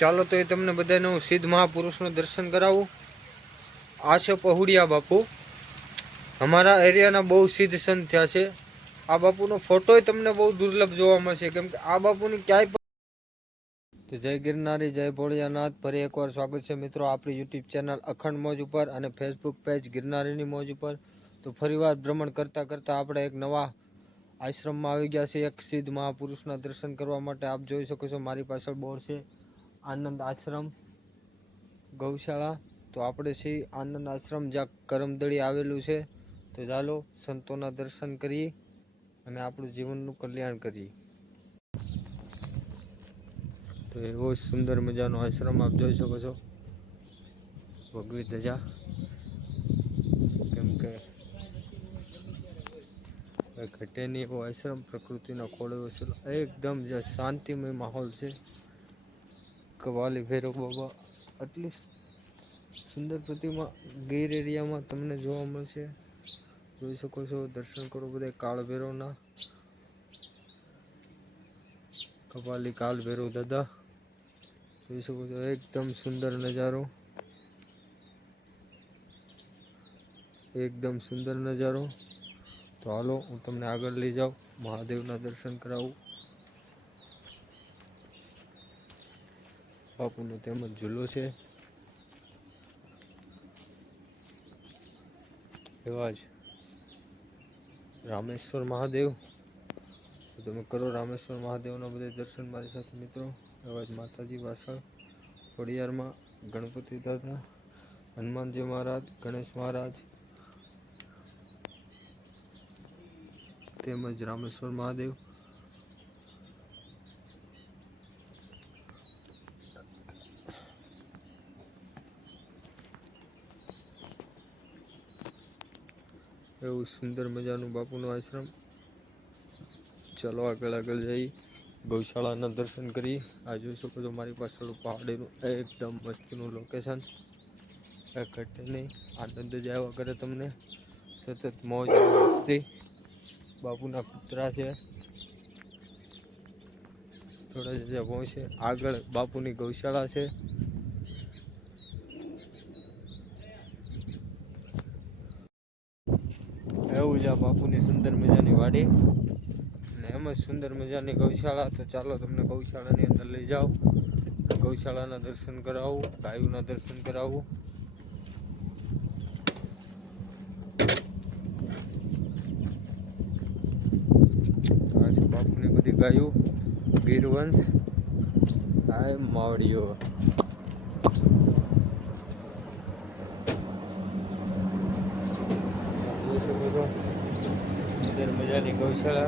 ચાલો તો એ તમને બધાને હું સિદ્ધ મહાપુરુષનું દર્શન કરાવું. આ છે પહુડિયા બાપુ. અમારા એરિયાના બહુ સિદ્ધ સંત થયા છે. આ બાપુનો ફોટોય તમને બહુ દુર્લભ જોવા મળશે, કેમ કે આ બાપુની ક્યાંય તો જય ગિરનારી, જય ભોળિયાનાથ. ફરી એકવાર સ્વાગત છે મિત્રો આપણી યુટ્યુબ ચેનલ અખંડ મોજ ઉપર અને ફેસબુક પેજ ગિરનારીની મોજ ઉપર. તો ફરીવાર ભ્રમણ કરતાં કરતાં આપણે એક નવા આશ્રમમાં આવી ગયા છે એક સિદ્ધ મહાપુરુષના દર્શન કરવા માટે. આપ જોઈ શકો છો, મારી પાછળ બોર્ડ છે. આનંદ આશ્રમ, ગૌશાળા. તો આપણે શ્રી આનંદ આશ્રમ જ્યાં કરમદળી આવેલું છે, તો ચાલો સંતોના દર્શન કરીએ અને આપણું જીવનનું કલ્યાણ કરીએ. તો એવો સુંદર મજાનો આશ્રમ આપ જોઈ શકો છો. ભગવી ધજા. કેમ કે ઘટેની એવો આશ્રમ, પ્રકૃતિના ખોળો એકદમ જે શાંતિમય માહોલ છે. કવાલી ભૈરવ બાબા આટલી સુંદર પ્રતિમા ગીર એરિયામાં તમને જોવા મળશે. જોઈ શકો છો, દર્શન કરો બધા કાળ ભૈરવના. કપાલી કાલ ભૈરવ દાદા. જોઈ શકો છો, એકદમ સુંદર નજારો. એકદમ સુંદર નજારો. તો હાલો, હું તમને આગળ લઈ જાઉં. મહાદેવના દર્શન કરાવું. બાપુનો તેમજ ઝૂલો છે. એવા જ રામેશ્વર મહાદેવ. તમે કરો રામેશ્વર મહાદેવના બધા દર્શન મારી સાથે, મિત્રો. એવા જ માતાજી વાસણ ખોડિયારમાં ગણપતિ દાદા, હનુમાનજી મહારાજ, ગણેશ મહારાજ તેમજ રામેશ્વર મહાદેવ. એવું સુંદર મજાનું બાપુનું આશ્રમ. ચાલો આગળ આગળ જઈ, ગૌશાળાના દર્શન કરી. આ જોઈ શકો છો મારી પાછળ પહાડીનું એકદમ મસ્તીનું લોકેશન એ ઘટે નહીં, આનંદ જ આવ્યા કરે તમને. સતત મોજ મસ્તી. બાપુના કૂતરા છે. થોડા જગ્યા પહોંચે. આગળ બાપુની ગૌશાળા છે એવું છે આ બાપુની સુંદર મજાની વાડી. અને એમ જ સુંદર મજાની ગૌશાળા. તો ચાલો તમને ગૌશાળાની અંદર લઈ જાઓ. ગૌશાળાના દર્શન કરાવું, ગાયુના દર્શન કરાવું. બાપુની બધી ગાયું. ગીરવંશ. આ માવડીઓ જોઈ શકો છો સુંદર મજાની ગૌશાળા.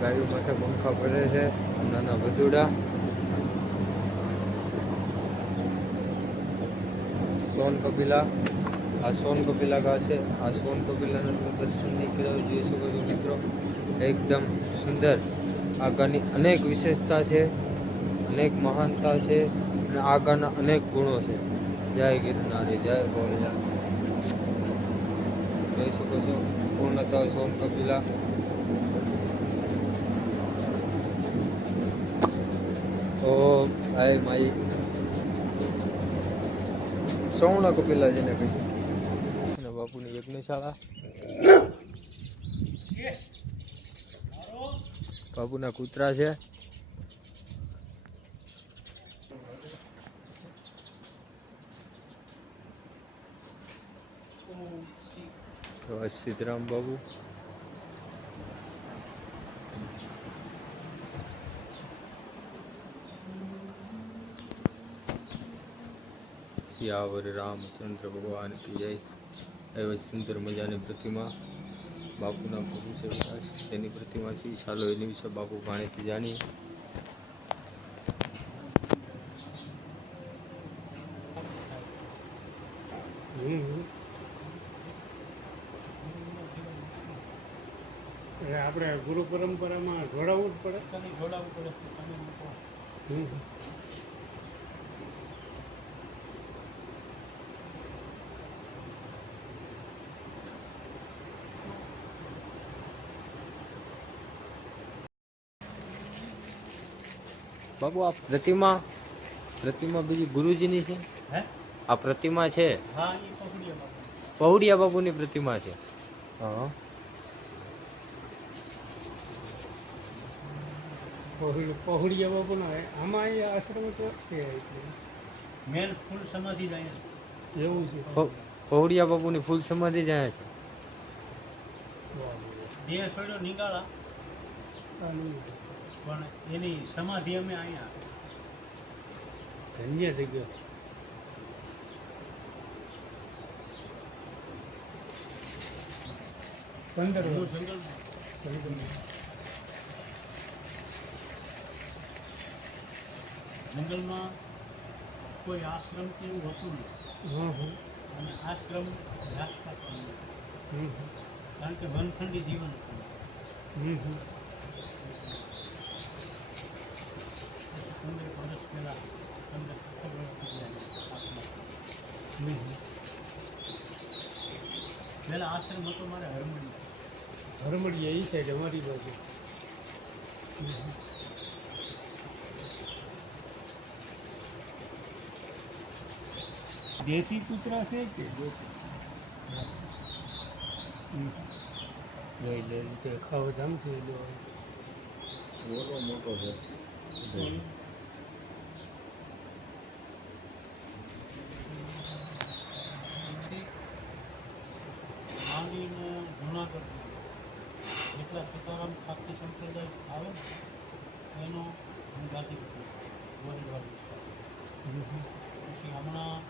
ગાયો માટે પંખા પડે છે, નાના વધુડા. સોન કપિલા. આ સોન કપિલા ઘા છે. આ સોન કપિલાના તમે દર્શન નહીં કરાવી જોઈ શકો છો મિત્રો. એકદમ સુંદર. આ ગાની અનેક વિશેષતા છે, અનેક મહાનતા છે, અને આ ગાના અનેક ગુણો છે. જય ગિરનારી, જય ભોળિયા જોઈ શકો છો. પૂર્ણતઃ સોમ કપિલા ઓ હાય માઈ. સૌણા કપિલા જેને કહી શકીએ. અને બાપુની યજ્ઞશાળા. બાપુના કૂતરા છે. તો સીતરામ બાબુ. સિયાવર રામચંદ્ર ભગવાન કી જય. એવી સુંદર મજાની પ્રતિમા બાપુના પ્રભુ છે તેની પ્રતિમા છે ચાલો એની વિશે બાપુ પાણીથી જાણીએ એટલે આપણે ગુરુ પરંપરામાં જોડાવવું જ પડે. જોડાવવું પડે. બાપુ આ પ્રતિમા પ્રતિમા બીજી ગુરુજીની છે? હે? આ પ્રતિમા છે? હા એ પકડીએ બાપુની પ્રતિમા છે. હા. પહોળી પહોળિયા બાપુના આમાં એ આશ્રમ તો છે મેન ફૂલ સમાધિ જ અહીંયા એવું છે. પહોળિયા બાપુની ફૂલ સમાધિ જ અહીંયા છે દેહ છોડ્યો નિગાળા. પણ એની સમાધિ અમે અહીંયા. ધન્ય જગ્યા. પંદર જંગલમાં કોઈ આશ્રમ કે એવું હતું નહીં. અને આશ્રમ રાખતા પણ કારણ કે વનખંડી જીવન હતું. પંદર વર્ષ પહેલાં તમને ખબર પહેલાં આશ્રમ હતો મારે હરમડી હરમડી એ સાઈડ અમારી બાજુ. દેશી કૂતરા છે કે લઈ લે તે ખાવ જામથી લો મોટો છે. માંડીને જુનાગઢ જેટલા સીતારામ ખાકી સંપ્રદાય આવે એનો હું ગાંધી ગોરીવાડ પછી હમણાં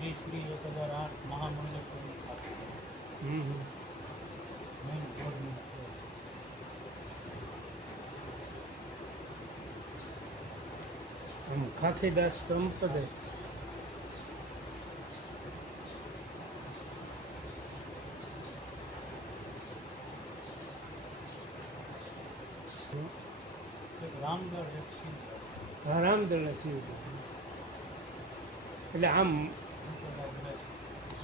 શ્રી શ્રી એક હજાર આઠ મહામંડળ. આમ ખાખીદાસ સંપદે રામદળ રામદળ શિવ એટલે આમ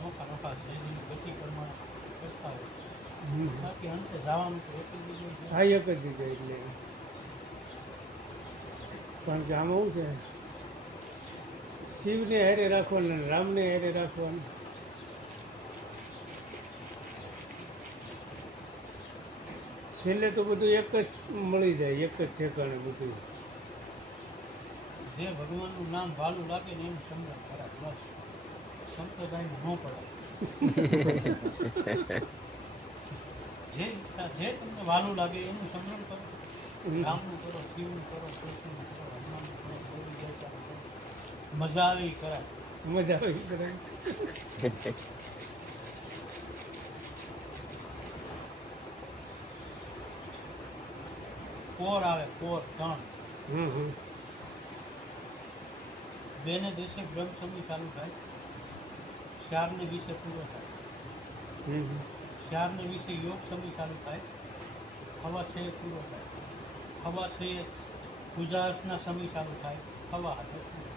નોખા નોખા જેની ગતિ પ્રમાણે કરતા હોય બાકી અંતે જવાનું તો એક જ જગ્યાએ હા એક જ જગ્યાએ એટલે. પણ કે આમાં શું છે? શિવને હેરે રાખવાનું અને રામને હેરે રાખવાનું. છેલ્લે તો બધું એક જ મળી જાય એક જ ઠેકાણે બધું. જે ભગવાનનું નામ ભાલું લાગે ને એનું સમરણ કરાય બસ સંપ્રદાયમાં ન પડાય. જે ઈચ્છા જે તમને વાલું લાગે એનું કરો. રામનું કરો શિવનું કરો કૃષ્ણનું કરો હનુમાનનું કરો ગૌરી મજા આવે કોર કરાય. મજા આવી કરે પોર આવે પોર ત્રણ. બેને દેશે બ્રહ્મ સમય ચાલુ થાય. ચારને વિશે પૂરો થાય. ચારને વિશે યોગ સમય ચાલુ થાય. હવા છે પૂરો થાય. હવા છે અર્ચના સમય ચાલુ થાય. હવા હાથે પૂરો